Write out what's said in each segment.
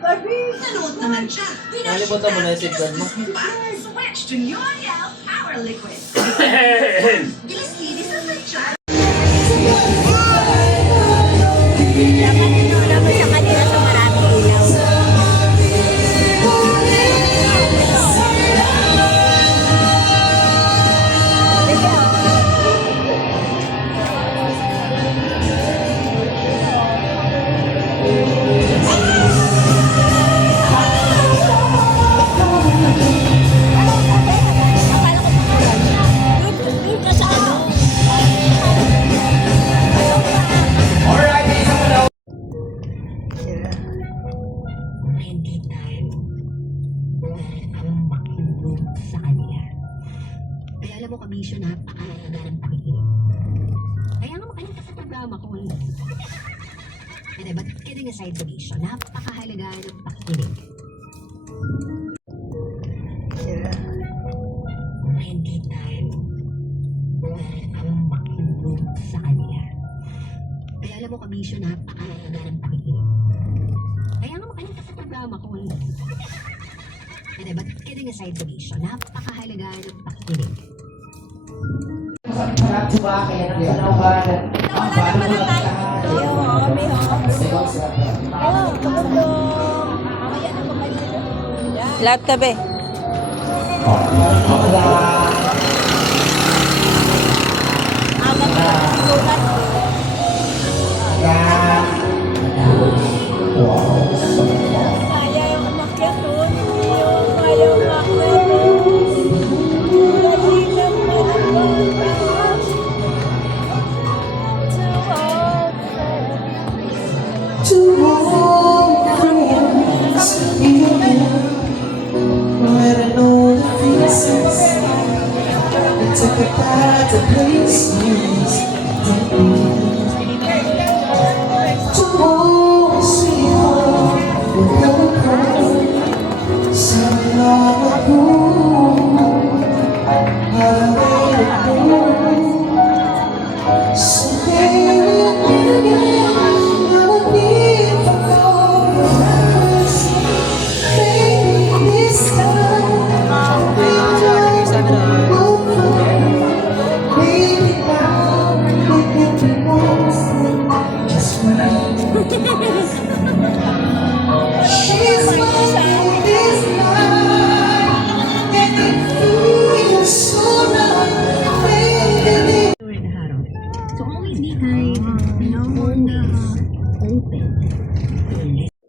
Nanood naman siya. Nalimutan mo na yung sigban mo. Switch to L'Oreal Power Liquid. Bilis-bilis ang lechon. Dapat dapat sa kanila sa maraming ilaw. Hindi tayo ang makinig sa kanila. Kaya alam mo, Kabisyo, napakahalaga ng pakikinig. Kaya nga makinig ka sa programa ko. But kidding aside, Kabisyo, napakahalaga ng pakikinig. Hindi tayo ang makinig sa kanila. Kaya alam mo, Kabisyo, napakahalaga ng pakikinig. Kaya nga makinig ka sa programa ko. But kidding aside, Kabisyo, napakahalaga ng pakikinig. Lahat ka be.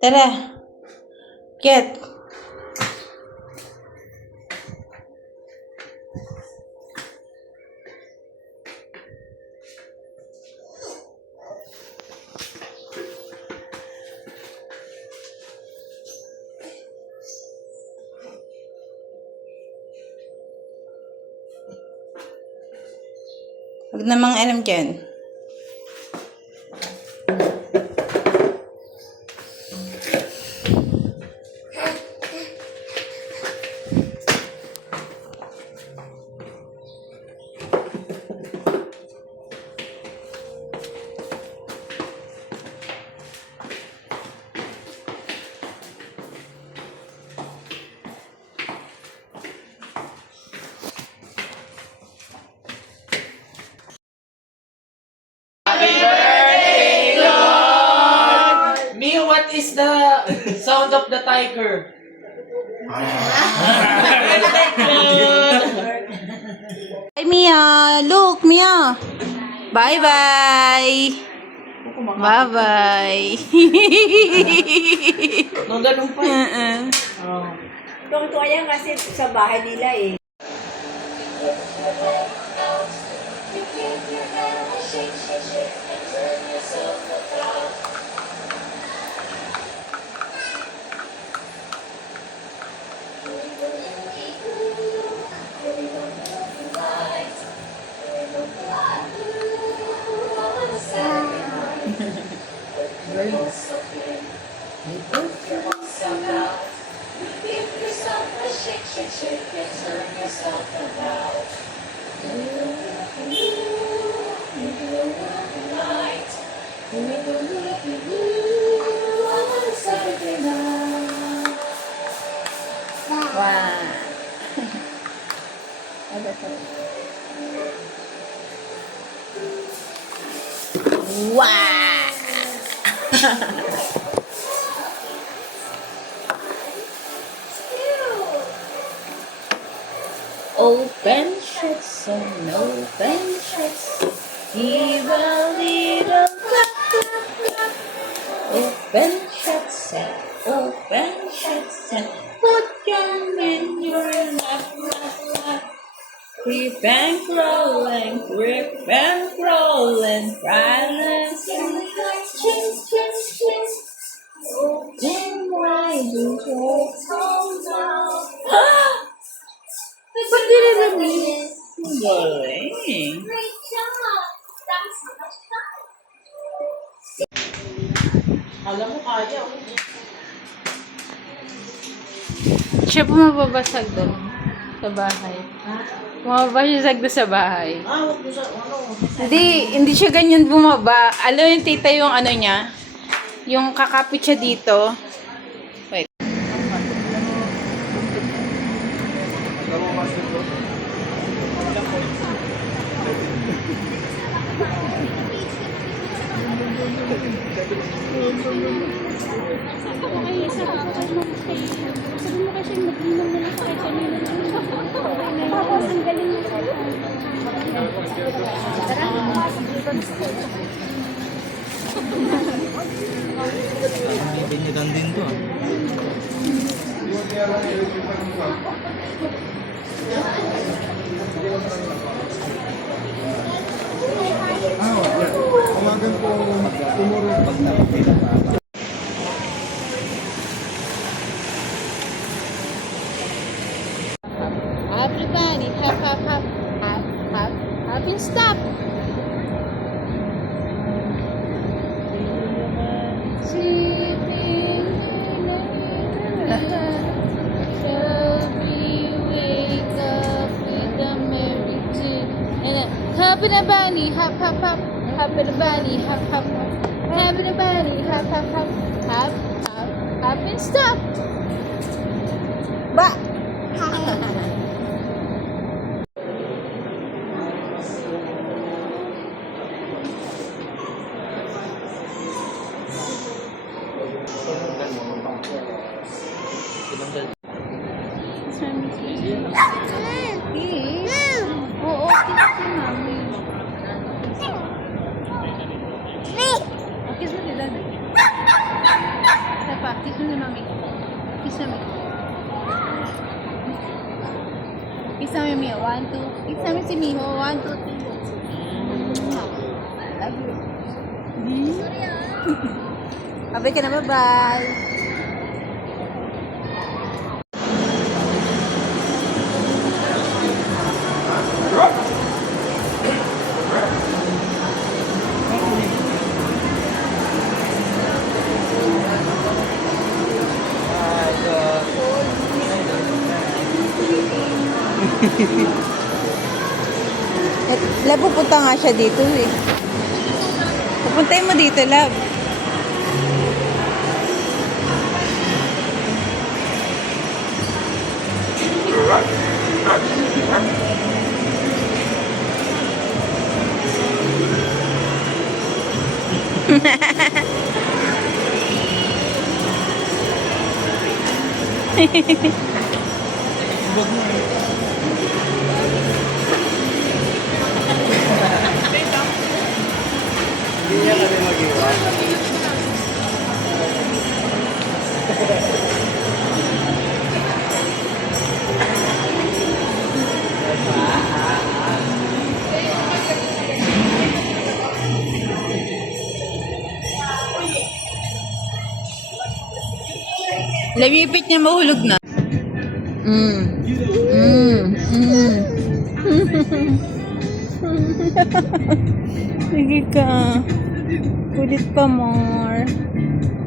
Tara. Get. Huwag namang alam dyan. What is the sound of the tiger? Hi, Mia. Look, Mia. Bye-bye. Bye-bye. No, ganun pa. Tungtuwa yan kasi sa bahay nila eh. Saturday night. Wow! Open shuts and open shuts. Give a little clap, clap, clap. Open shuts and open shuts and put them in your lap, lap, lap. Creep and crawling, silence and ching, ching, ching. Open wide and hold down. Ah! What did it mean? Galing. Alam mo, kaya. Oh. Siya bumabasag doon sa bahay. Bumabasag doon sa bahay. Huwag mo sa, ano. Hindi siya ganyan bumaba. Alam yung tita yung ano niya? Yung kakapit siya dito. Wait. Binyagan din to ah. Tawagan po tomorrow. Everybody, hop and stop. Shall we wake up with a merry tune? And then, hop in a bunny, hop, hop, hop. Hop in a bunny, hop, hop, hop. Hop in a bunny, hop, hop, hop. Hop, hop, hop and stop. Ba! Oo, kiss si mami. Kiss mo si daddy. Isa pa, kiss mo si mami. Kiss mo. Kiss mo Mio. 1, 2. Kiss mo si Miho. 1, 2, 3. Love you. Abay ka na, bye-bye. Lab, pupunta nga siya dito eh. Pupuntayin mo dito, Lab. Hindi niya kami mag-iwan. Lamipit niya mahulog na. Sige ka. Kulit pa more.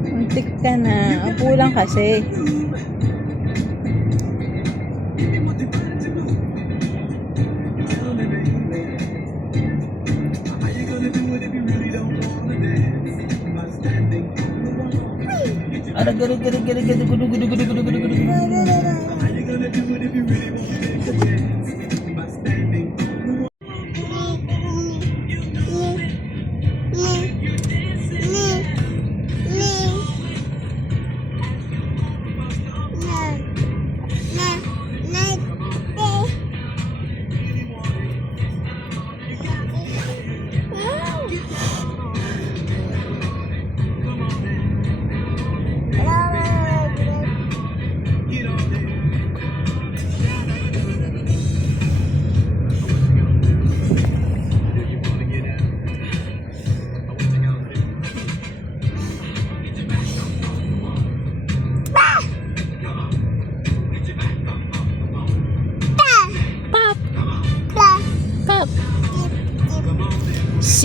Muntik ka na. Upo lang kasi.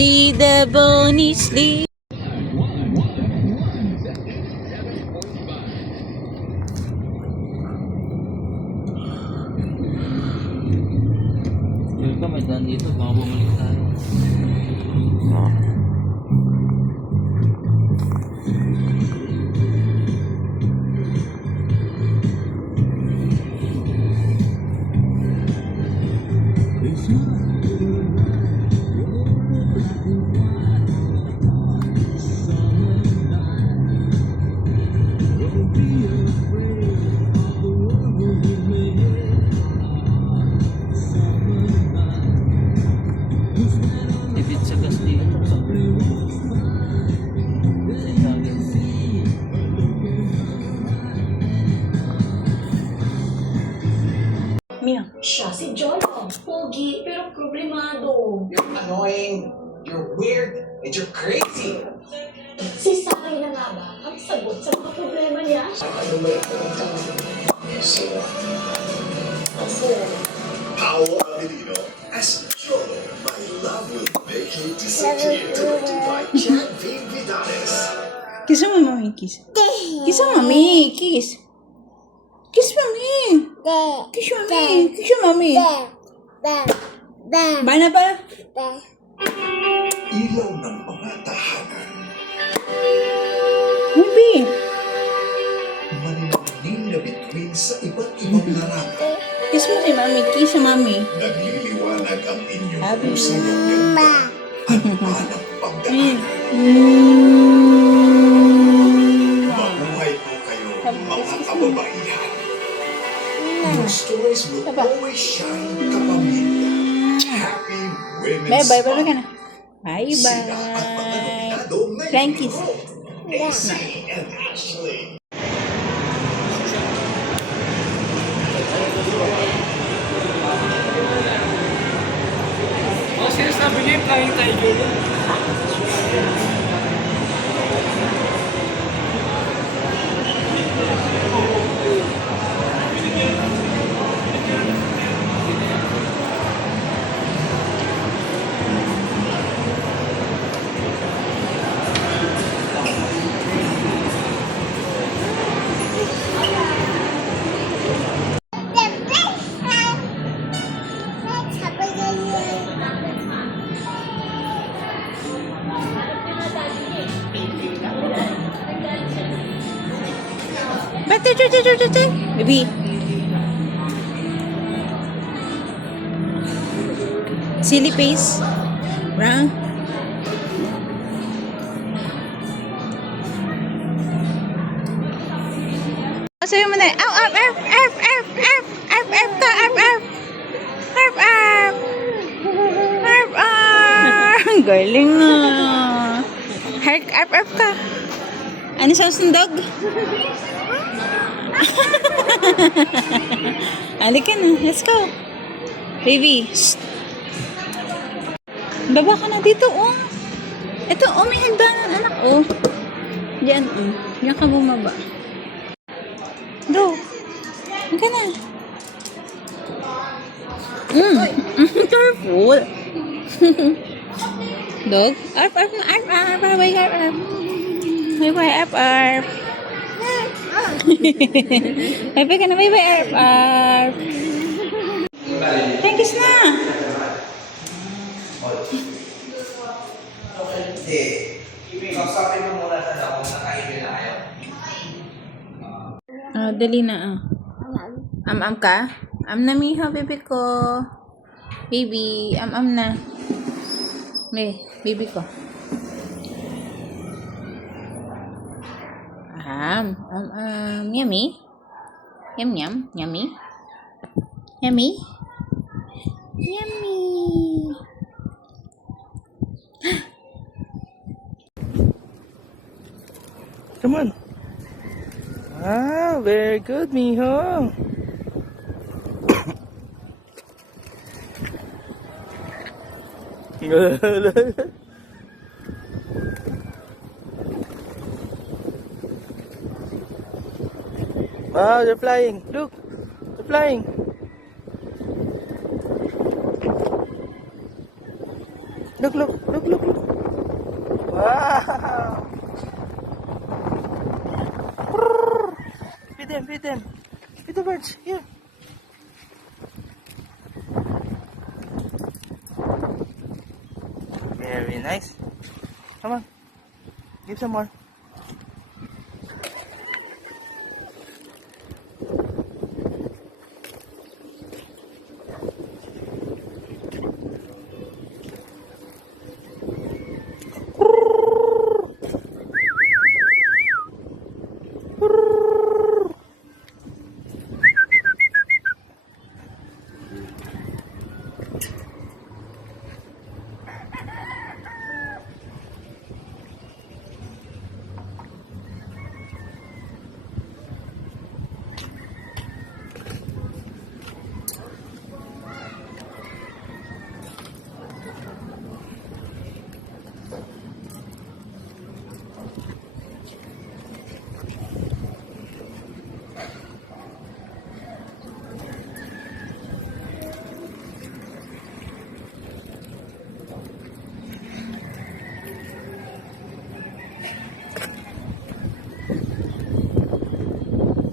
See the bunny sleep. Yung pa, may daan dito. Baka bumalik tayo. Tipid sa gas dito. Mia. Siya, si John. Pogi, pero problemado. You're annoying, you're weird, and you're crazy. Si Sakay na nga ba ang sagot sa mga problema niya? Paolo Avellino as Cholo, my lovely vacay disappear directed by Chad V. Vidales. Kiss mo, mami. Kiss. Kiss mo, mami. Kiss. Kiss, mami. Kiss, mami. Kiss, mami. Bana pa. Ilaw ng mga tahanan, Baby. maninangning na bituin sa iba't ibang larangan. Kiss mo si mami. Kiss sa mami. Nagliliwanag ang inyong Happy husayang ganda at hanap pagdaan. Mabuhay po kayo, mga kababaihan. Your stories will always shine kapamilya. Happy Women's Bye-bye. Bye-bye ka na. Month. Sila at mga Bye-bye. nominado ngayong Flying kiss. linggo, AC and Ashley. Baby. Silly face. Round. Sabi mo na, ow, arf, arf, arf, arf, arf, arf, arf ka, arf, arf. Arf, arf. Arf, arf. Galing na. Arf, arf, arf ka. Ano sa sundog? Halika na, let's go. Baby, shh. Baba ka na dito, oh. Ito, oh, may hagdanan, anak, oh. Diyan, oh. Diyan ka bumaba. Go. Halika na. Careful. Dog. Arf, arf, arf, arf, arf, arf, arf. Bye-bye, arf, arf. Bye-bye ka na, bye-bye, arf, arf. Thank you, na. Kausapin mo muna sa daw kung nakaibig na kayo. Dali na, Am-am ka? Am na, miho, baby ko. Baby, am-am na. Baby ko. Yummy. Yum, yum. Yummy. Yummy. Yummy. Come on. Ah, very good, mijo. Wow, they're flying. Look, they're flying. Look, look, look, look, look. Wow. Feed them, feed them. Feed the birds. Here. Very nice. Come on. Give some more.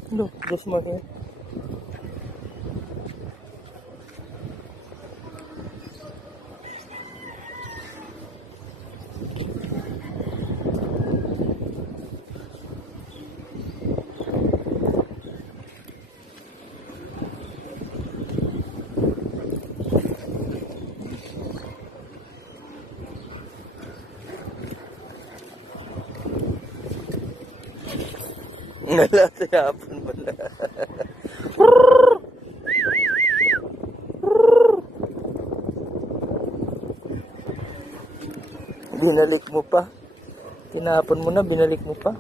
Look, there's more here. Nalatayapan mo na. Binalik mo pa. Tinapon mo na, binalik mo pa.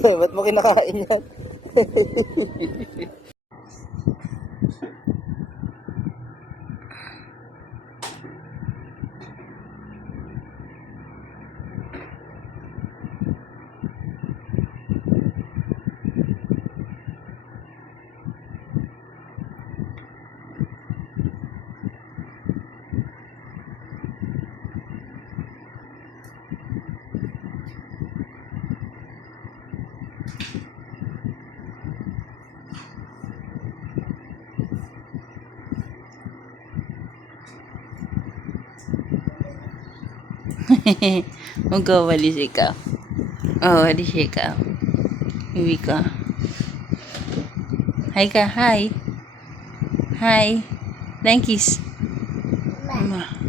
Ba't mo kinakain yan? Magkawalis ikaw. Oh, walis ikaw. Iwi ka. Hi ka, hi. Hi. Thankies. Ma.